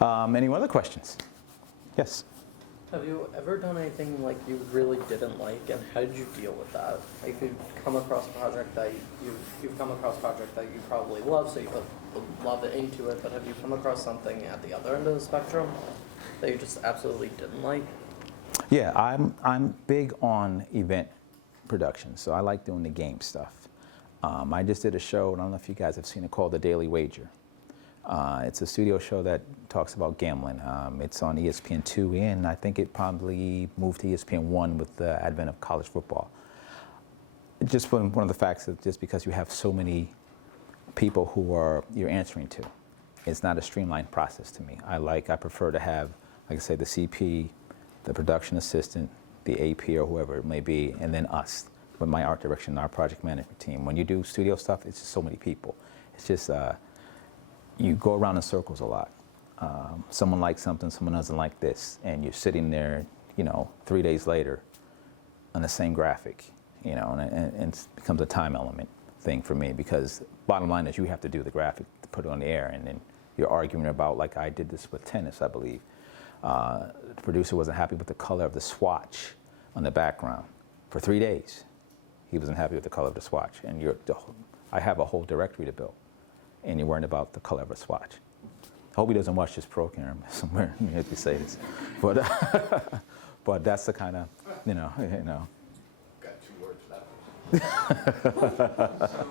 Any other questions? Yes. Have you ever done anything like you really didn't like, and how did you deal with that? Like, you've come across a project that you've come across a project that you probably love, so you put love it into it. But have you come across something at the other end of the spectrum that you just absolutely didn't like? Yeah, I'm big on event production, so I like doing the game stuff. I just did a show, and I don't know if you guys have seen it, called The Daily Wager. It's a studio show that talks about gambling. It's on ESPN 2, and I think it probably moved to ESPN 1 with the advent of college football. Just one of the facts that just because you have so many people who you're answering to, it's not a streamlined process to me. I prefer to have, like I say, the CP, the production assistant, the AP or whoever it may be, and then us with my art direction, our project management team. When you do studio stuff, it's just so many people. It's just, you go around in circles a lot. Someone likes something, someone doesn't like this, and you're sitting there, 3 days later on the same graphic, and it becomes a time element thing for me, because bottom line is you have to do the graphic to put it on the air, and then you're arguing about, like I did this with tennis, I believe. The producer wasn't happy with the color of the swatch on the background for 3 days. He wasn't happy with the color of the swatch, and I have a whole directory to build, and you're worrying about the color of a swatch. I hope he doesn't watch this program somewhere. Let me say this, but but that's the kind of Got 2 words for that. So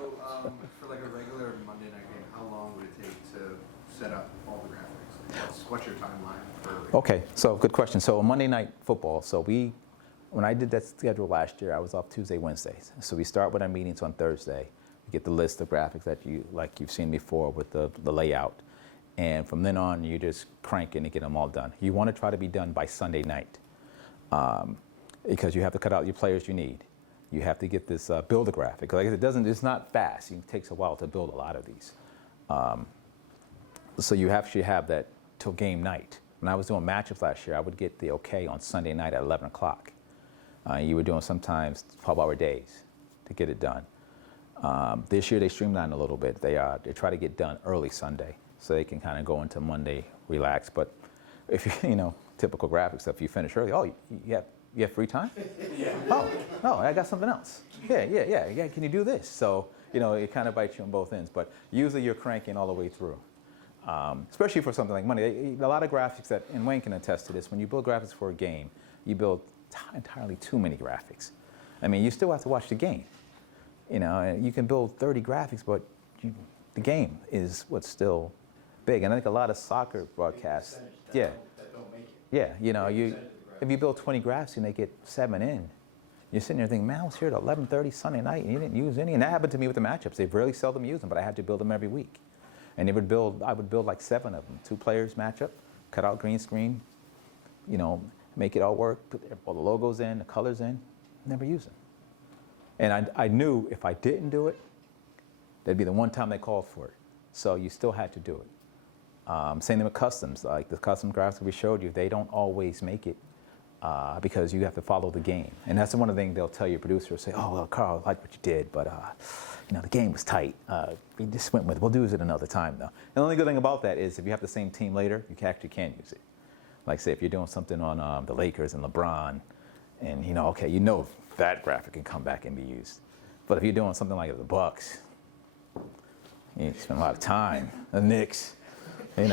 for like a regular Monday night game, how long would it take to set up all the graphics? What's your timeline for? Okay, so good question. So Monday night football. So when I did that schedule last year, I was off Tuesday, Wednesdays. So we start with our meetings on Thursday. You get the list of graphics that you've seen before with the layout. And from then on, you just crank in to get them all done. You want to try to be done by Sunday night, because you have to cut out your players you need. You have to get this build a graphic. Like it's not fast. It takes a while to build a lot of these. So you actually have that till game night. When I was doing matchups last year, I would get the okay on Sunday night at 11 o'clock. You were doing sometimes 12-hour days to get it done. This year they streamlined a little bit. They try to get done early Sunday, so they can kind of go into Monday, relax. But if typical graphic stuff, you finish early. Oh, you have free time? Yeah. Oh, no, I got something else. Yeah. Can you do this? So it kind of bites you on both ends. But usually you're cranking all the way through, especially for something like Monday. A lot of graphics and Wayne can attest to this. When you build graphics for a game, you build entirely too many graphics. I mean, you still have to watch the game. You can build 30 graphics, but the game is what's still big. And I think a lot of soccer broadcasts, that don't make it. Yeah, if you build 20 graphics and they get 7 in, you're sitting there thinking, man, I was here at 11:30 Sunday night and you didn't use any. And that happened to me with the matchups. They really seldom use them, but I had to build them every week. And I would build like 7 of them, 2 players matchup, cut out green screen, make it all work, put all the logos in, the colors in, never use them. And I knew if I didn't do it, that'd be the one time they called for it. So you still had to do it. Same thing with customs. Like the custom graphics we showed you, they don't always make it because you have to follow the game. And that's one of the things they'll tell your producer, say, oh, well, Carl, I like what you did, but the game was tight. We just went with it. We'll do it another time, though. And the only good thing about that is if you have the same team later, you actually can use it. Like, say, if you're doing something on the Lakers and LeBron, and that graphic can come back and be used. But if you're doing something like the Bucks, you spend a lot of time. The Knicks, a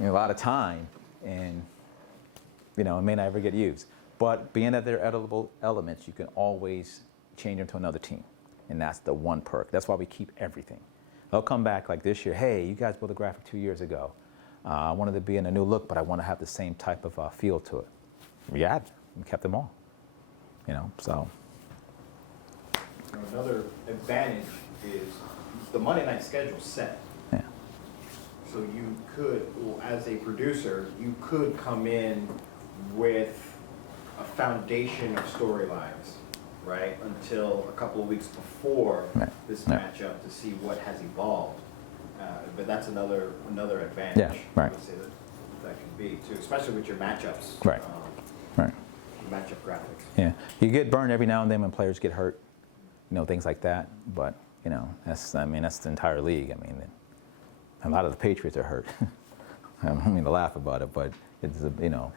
lot of time, and it may not ever get used. But being that they're editable elements, you can always change them to another team, and that's the one perk. That's why we keep everything. They'll come back like this year. Hey, you guys built a graphic 2 years ago. I wanted to be in a new look, but I want to have the same type of feel to it. We kept them all. So. Another advantage is the Monday night schedule set. Yeah. So you could, as a producer, you could come in with a foundation of storylines, right, until a couple of weeks before this matchup to see what has evolved. But that's another advantage. Yeah, right. I would say that can be too, especially with your matchups. Right. Right. Matchup graphics. Yeah, you get burned every now and then when players get hurt, things like that. But that's the entire league. I mean, a lot of the Patriots are hurt. don't mean to laugh about it, but it's, you know.